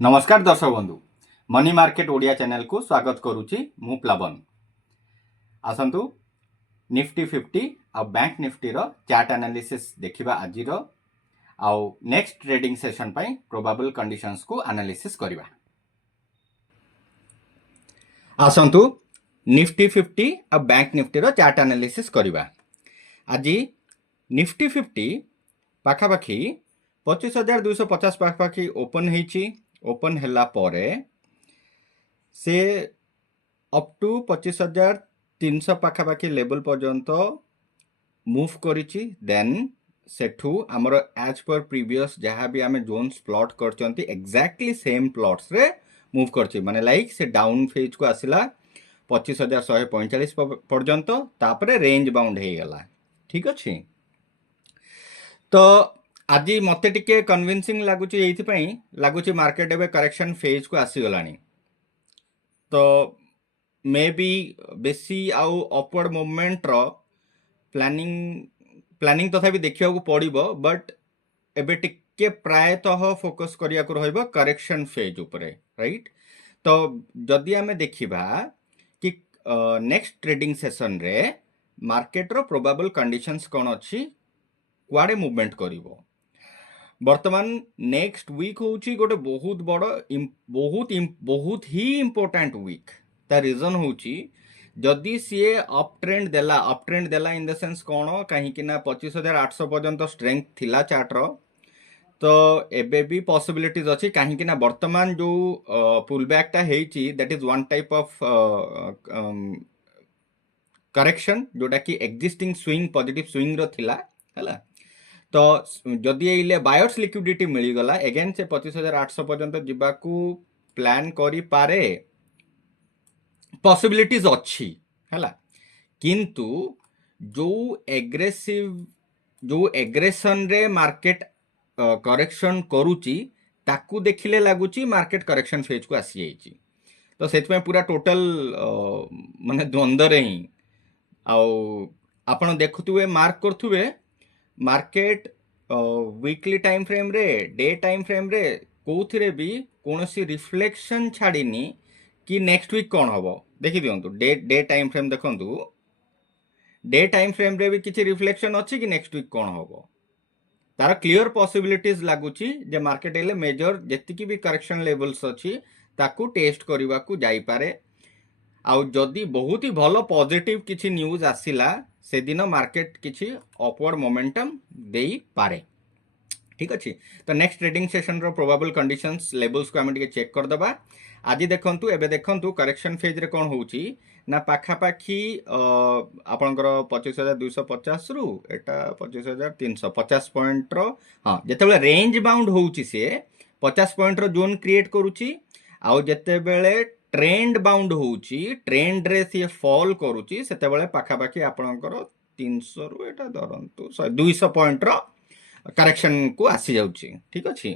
नमस्कार दर्शक बंधु मनी मार्केट ओडिया चैनल को स्वागत करुच्ची मु प्लवन। आसतु निफ्टी 50 आ बैंक निफ्टी रो चार्ट एनालिसिस देखिबा आजिर आउ नेक्स्ट ट्रेडिंग सेशन पई प्रोबेबल कंडीशंस को एनालिसिस करिबा। आसतु निफ्टी 50 आ बैंक निफ्टी रो चार्ट एनालिसिस करिबा। आजि निफ्टी 50 पाखापाखी 25,250 पाखापाखी ओपन हेची। ओपन हैला परे से अप टू 25,300 पाखापाखी लेवल पर्यंत मूव करिची। देन सेठू आमर एज पर प्रीवियस जहाँ भी आमे Jones plot करचंती exactly same plots रे मूव करची। माने लाइक से डाउन फेज को आसिला 25,145 पर्यंत तापरे रेंज बाउंड हे गला। ठीक अछि। तो आज मते टिके कन्विंसिंग लागुची एइथिपई लागुची मार्केट एबे करेक्शन फेज को आसी गलानी। तो मे बी बेसी आउ अपवर्ड मूवमेंट रो प्लानिंग तथा भी देखिया को पड़िबो, बट एबे टिके प्रायतः फोकस करिया को रहइबो करेक्शन फेज ऊपरे, राइट। तो जदि आमे देखिबा कि नेक्स्ट ट्रेडिंग सेशन रे मार्केट रो प्रोबेबल कंडीशंस कोन अछि, कुआडे मूवमेंट करिवो। वर्तमान नेक्स्ट वीक होची गोटे बहुत बड़ बहुत ही इंपोर्टेंट वीक। ता रीजन होची जदि सीए अप ट्रेंड देला इन द सेंस कोन कहीं कि ना 25,800 पर्यंत स्ट्रेंथ थिला चार्ट रो। तो एबे भी पॉसिबिलिटीज अछि कहीं कि ना वर्तमान जो पुल बैक ता हेची that is one type of correction जोटा कि एग्जिस्टिंग स्विंग पॉजिटिव स्विंग रो थिला हला। तो जदि एइले बायर्स लिक्विडिटी मिली गला अगेन से 25,800 पर्यंत जिबाकू प्लान करी पारे, पॉसिबिलिटीज अच्छी हला। किंतु जो एग्रेशन रे मार्केट करेक्शन करूची ताकू देखिले लागुची मार्केट करेक्शन फेज को आसी जाइची। तो सेतमे पूरा टोटल माने द्वंद्व रे ही आउ आपण देखुथुवे मार्क करथुवे मार्केट वीकली टाइम फ्रेम रे डे टाइम फ्रेम रे कोउथिरे भी कोनोसी रिफ्लेक्शन छाड़ीनी कि नेक्स्ट वीक कौन हबो देखि दियंतु। डे टाइम फ्रेम देखंतु, डे टाइम फ्रेम रे भी किछि रिफ्लेक्शन अछि कि नेक्स्ट वीक कौन हबो। तार क्लियर पॉसिबिलिटीज लागुची जे मार्केट एले मेजर जेतिकी भी करेक्शन लेवल्स अछि ताकू टेस्ट करिवा को जाई पारे। आउ जदि बहुत ही भलो पॉजिटिव किछि न्यूज आसिला से दिन मार्केट किछि अपवर्ड मोमेंटम देई पारे। ठीक अछि। तो नेक्स्ट ट्रेडिंग सेशन रो प्रोबेबल कंडीशंस लेवल्स को हम टिके चेक कर दबा। आज देखंतु एबे देखंतु करेक्शन फेज रे कोन होउची ना पाखापाखी आपनकर 25,250 रु एटा 25,300 50 पॉइंट रो हां जेतेबेले रेंज बाउंड होउची से 50 पॉइंट रो जोन क्रिएट करूची। आउ जेतेबेले ट्रेंड बाउंड होउची ट्रेंड रे से फॉल करूची सेतेबेले पाखापाखी आपनकर 300 रु एटा धरंतु 200 पॉइंट रो करेक्शन को आसी जाउची। ठीक अछि।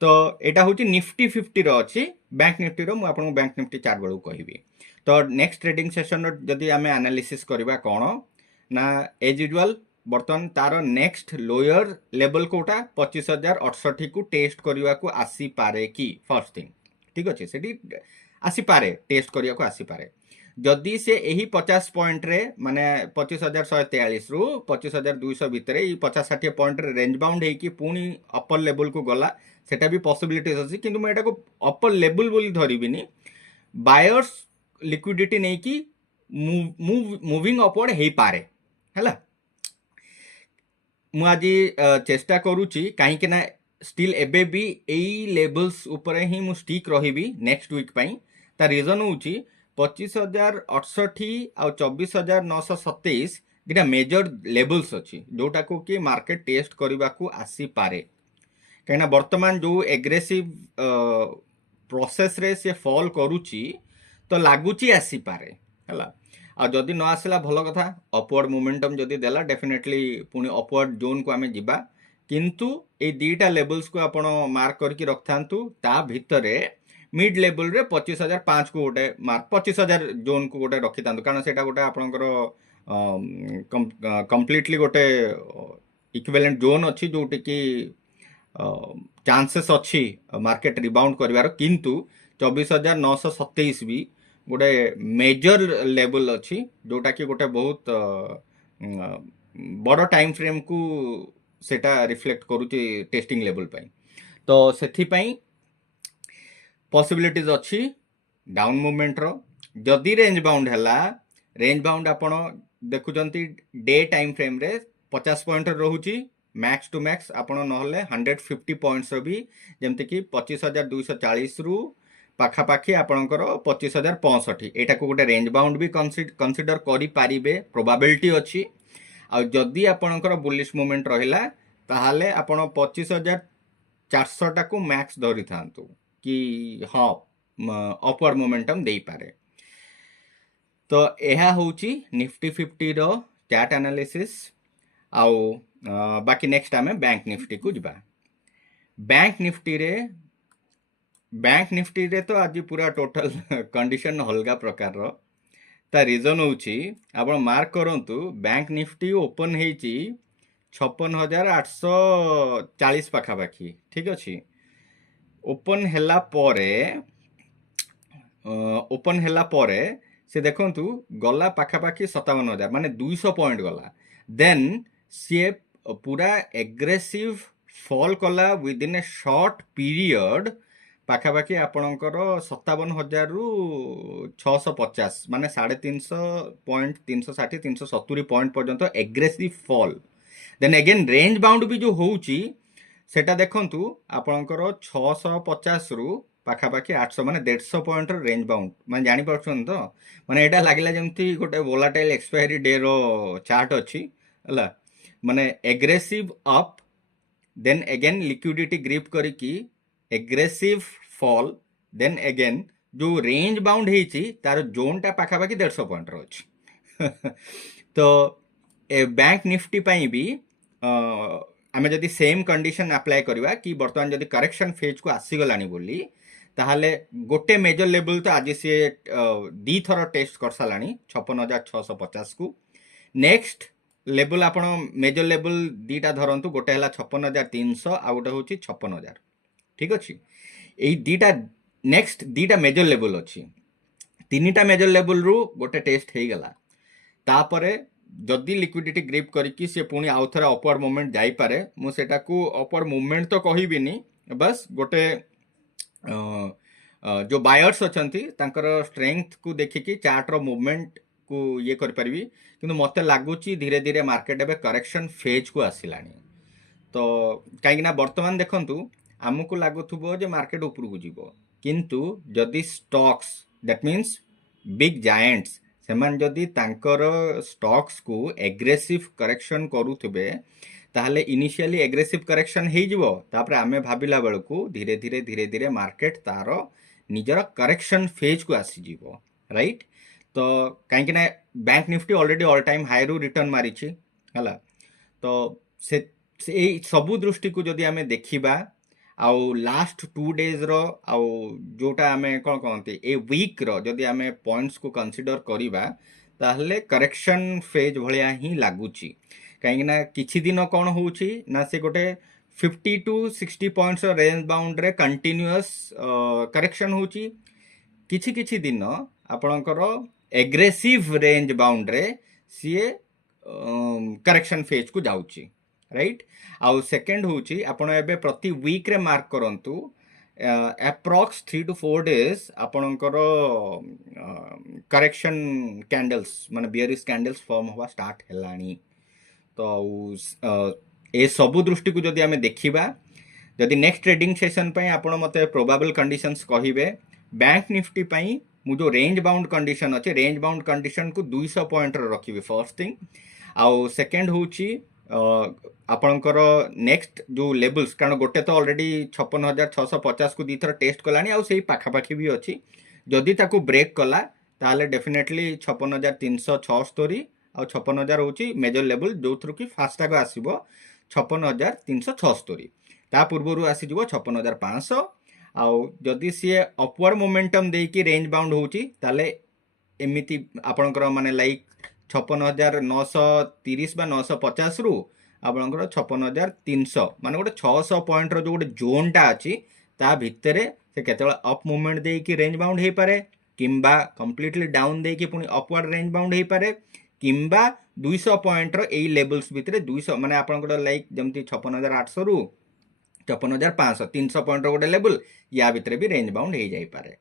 तो एटा होची निफ्टी 50 रो अछि। बैंक निफ्टी रो मु आपन बैंक निफ्टी चार्ट बेलू कहिबी। तो नेक्स्ट ट्रेडिंग सेशन रो जदि आमे एनालिसिस करबा कोन ना एज यूजुअल बर्तन तार नेक्स्ट लोअर लेवल कोटा 25,068 को टेस्ट करबा को आसी पारे कि फर्स्ट थिंग। ठीक अछि। सेठी आसी पारे टेस्ट करिया को आसी पारे। जदि से यही 50 पॉइंट रे माने 25,143 रु 25,200 भितरे 50-60 पॉइंट रे रेंज बाउंड है कि पुणी अपर लेवल को गला सेटा भी पॉसिबिलिटीज अछि। किंतु मैं एटा को अपर लेवल बोली धरिबिनी। बायर्स लिक्विडिटी नै कि मूविंग अपवर्ड हे पारे हला। मु आज चेष्टा करूची काहे कि ना स्टिल एबे भी एई लेवल्स ऊपर ही मु स्टिक रहिबी नेक्स्ट वीक पई। ता रीजन होची 25,068 आ 24,927 दिटा मेजर लेवल्स अछि जोटा को कि मार्केट टेस्ट करबा को आसी पारे। कहना वर्तमान जो एग्रेसिव प्रोसेस रे से फॉल करूची तो लागुची आसी पारे हला। आ जदि न आसिला भलो कथा अपवर्ड मोमेंटम जदि देला डेफिनेटली पुनी अपवर्ड जोन को आमे जिबा। किंतु ए दीटा लेवल्स को आपण मार्क करके रखथांतु ता भितरे मिड लेवल रे 25,005 को गोटे मार्क 25,000 जोन को गोटे रखी था कारण से गोटे आपंकर कंप्लीटली गोटे इक्विवेलेंट जोन अच्छी जोटि कि चांसेस अच्छी मार्केट रिबाउंड करिवार, किंतु 24,927 भी गोटे मेजर लेवल अच्छी जोटा कि गोटे बहुत बड़ टाइम फ्रेम को सेटा रिफ्लेक्ट करूची टेस्टिंग लेवल पाई। तो सेथि पाई पॉसिबिलिटीज अच्छी डाउन मूवमेंट रो। जदि रेंज बाउंड हैला, रेंज बाउंड आपण देखुचंती डे टाइम फ्रेम रे 50 पॉइंट रहुची मैक्स टू मैक्स, आपण नहले 150 पॉइंट्स रो भी, जेमति कि 25,240 रु पाखापाखि आपणकर 25,065, एटा को गोटे रेंज बाउंड भी कंसीडर करि पारिबे, प्रोबेबिलिटी अच्छी। आ जदि आपणकर बुलिश मूवमेंट रहिला ताहाले आपण 25,400 टाकू मैक्स धरि थांतु कि हाँ अपवर्ड मोमेंटम दे पारे। तो यह होची निफ्टी 50 रो चार्ट एनालिसिस। आउ बाकी नेक्स्ट आमे बैंक निफ्टी को जिबा। बैंक निफ्टी रे तो आज पूरा टोटल कंडीशन अलगा प्रकार रो। ता रीजन होची आपण मार्क करंतु बैंक निफ्टी ओपन हेची 56,840 पाखापाखि, ठीक अच्छी। ओपन हेला परे से देखंतु गला पाखापाखि 57,000 माने 200 पॉइंट गला। देन सी पूरा एग्रेसिव फॉल कला within a short period पाखापाखि आपणकर 57,000 रु 650 माने 350 पॉइंट, 360 370 पॉइंट पर्यंत aggressive fall. Then again range bound भी जो होउची सेटा देखंतु आपणकर 650 रु पाखापाखि 800 माने 150 पॉइंट रेंज बाउंड, माने जानि परछन तो माने एटा लागिला जेमती गोटे वोलाटाइल एक्सपायरी डे रो चार्ट अछि हला, माने aggressive up, then again liquidity grip करिकी एग्रेसिव फॉल, देन अगेन जो रेंज बाउंड हेची तार जोन टा पाखापाखि 150 पॉइंट रो अछि। तो ए बैंक निफ्टी पाई भी आमे जदि सेम कंडीशन अप्लाई करवा कि वर्तमान जदि करेक्शन फेज को आसी गलानी बोली, ताहले गोटे मेजर लेवल तो आज सी दी थर टेस्ट कर सालानी 56,650 को। नेक्स्ट लेवल आपण मेजर लेवल दीटा धरंतु, गोटे हला 56,300 आ गोटे होची 56,000, ठीक अछि। एई दीटा नेक्स्ट दीटा मेजर लेवल अछि, तीनटा मेजर लेवल रु गोटे टेस्ट हेई गला, तापरे जदि लिक्विडिटी ग्रिप करिकी से पुणी आउ थरे अपवर्ड मूवमेंट जाई पारे। मु सेटा को अपवर्ड मूवमेंट तो कहिबिनी, बस गोटे जो बायर्स अछंती तांकर स्ट्रेंथ को देखिकी चार्ट रो मूवमेंट को ये कर परबी, किंतु मते लागुची धीरे धीरे मार्केट एबे करेक्शन फेज को आसिलानी। तो काहेकि ना वर्तमान देखंतु आमको लागुथुबो जे मार्केट ऊपर को जीवो, किंतु जदि stocks that means big giants सेमान जदि तांकर स्टॉक्स को एग्रेसिव करेक्शन करूथबे ताहले इनिशियली एग्रेसिव करेक्शन हेई जिवो, तापर आमे भाबिला बेलकू धीरे धीरे मार्केट तार निजर करेक्शन फेज को आसी जिवो, राइट। तो काहेकि ना bank Nifty already all time high रु रिटर्न मारिछि हला। तो से सबु दृष्टि को जदि आमे देखिबा, आउ लास्ट 2 डेज रो आउ जोटा आमे कोन कहंती ए वीक रो जदि आमे पॉइंट्स को कंसीडर करिबा, ताहले करेक्शन फेज भलिया ही लागुची। काहेकि ना किछि दिन कोन होउची ना से गोटे 50 टू 60 पॉइंट्स रेंज बाउंड रे कंटिन्यूअस करेक्शन होउची। किछि दिन आपणकर एग्रेसिव रेंज बाउंड रे सीए करेक्शन फेज को जाउची, राइट। आउ सेकेंड होउची आपण एबे प्रति वीक रे मार्क करंतु अप्रॉक्स 3 to 4 डेज आपणकर करेक्शन कैंडल्स माने बियरिश कैंडल्स फॉर्म होवा स्टार्ट हेलानी। तो ए सबु दृष्टि को जदि आमे देखिबा, जदि नेक्स्ट ट्रेडिंग सेशन पई आपण मते प्रोबेबल कंडीशंस कहिबे, बैंक निफ्टी पई मु जो रेंज बाउंड कंडीशन अच्छे, रेंज बाउंड कंडीशन को 200 पॉइंट रखिबे फर्स्ट थिंग। आउ सेकेंड होउची आपणकर नेक्स्ट जो लेवल्स, कारण गोटे तो ऑलरेडी 56,650 को दी थर टेस्ट कलानी, आउ सेही पाखापाखि भी अच्छी। जदि ताकू ब्रेक कला ताहले डेफिनेटली 56,376 आउ 56,000 होची मेजर लेवल, जो थ्रू कि फास्टाग आसीबो 56,376, ता पूर्वरु आसी जिवो 56,500। आउ जदि सी अपवर्ड मोमेंटम देकी रेंज बाउंड होची ताले एमिति आपणकर माने लाइक 56,930 बा 950 रु आपणकर 56,300 मान गोटे 600 पॉइंट जो गोटे जोनटा अच्छी ता भितर से केतल अप मूवमेंट देकी रेंज बाउंड हो पारे किंबा कंप्लीटली डाउन देकी पुणी अपवर्ड रेंज बाउंड हो पारे किंबा 200 पॉइंट यही लेवल्स भितर 200 माने आपणकर लाइक जमती 56,800 रु 56,500 300 पॉइंट गोटे लेवल या भितर भी रेंज बाउंड हो जाई पारे।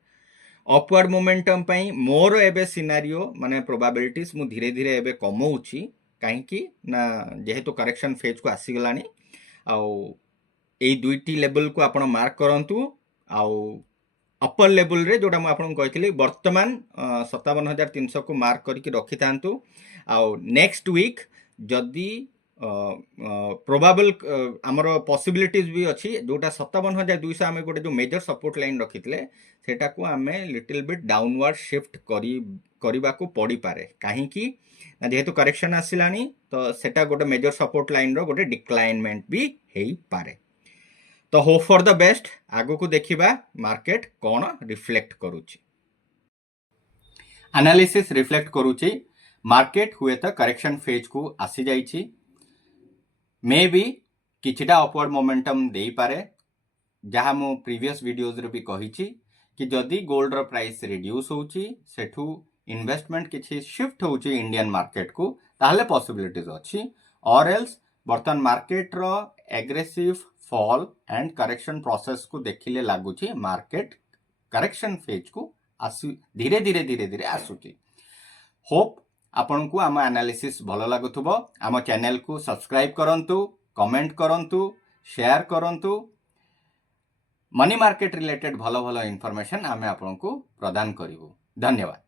अपवर्ड मोमेंटम पई मोर एबे सिनारियो माने प्रोबाबिलिटीज मु धीरे धीरे एबे कमौछि कहीं ना जेहेतु करेक्शन फेज को आसी गलानी आउ ए दुईटी लेवल को आपण मार्क करंतु आउ अपर लेवल रे जोटा मु आपन कहितली वर्तमान 57,300 को मार्क करके रखी थांतु आउ नेक्स्ट वीक जदी प्रोबाबल आमर पॉसिबिलिटीज भी अच्छी जोटा 57,200 आम गोटे जो मेजर सपोर्ट लाइन रखी सेटा को आम लिटिल बिट डाउनवर्ड शिफ्ट करने को पड़ी पारे कहीं जेहेतु करेक्शन आसिलानी तो सेटा गोटे मेजर सपोर्ट लाइन रो गोटे डिक्लाइनमेंट भी हो पारे। तो होप फॉर द बेस्ट आगो को देखिबा मार्केट कौन रिफ्लेक्ट करूची। एनालिसिस रिफ्लेक्ट करूची मार्केट हुए तो करेक्शन फेज को आसी जाइछि मे बी किछिटा अपवर्ड मोमेंटम दे पारे जहाँ मु प्रीवियस वीडियोज रे भी कहिछि कि जदि गोल्ड रो प्राइस रिड्यूस होउची सेठू इन्वेस्टमेंट किछि शिफ्ट होउची इंडियन मार्केट को ताहले पॉसिबिलिटीज अछि और एल्स बर्तमान मार्केट रो aggressive fall and correction process को देखिले लागुची मार्केट करेक्शन फेज को आसु धीरे धीरे आसुची। होप आपन को आम एनालिसिस भल लागुथुबो आम चैनल को सब्सक्राइब करंतु कमेंट करंतु शेयर करंतु मनी मार्केट रिलेटेड भल भल इनफॉरमेशन आमे आपन को प्रदान करिवु। धन्यवाद।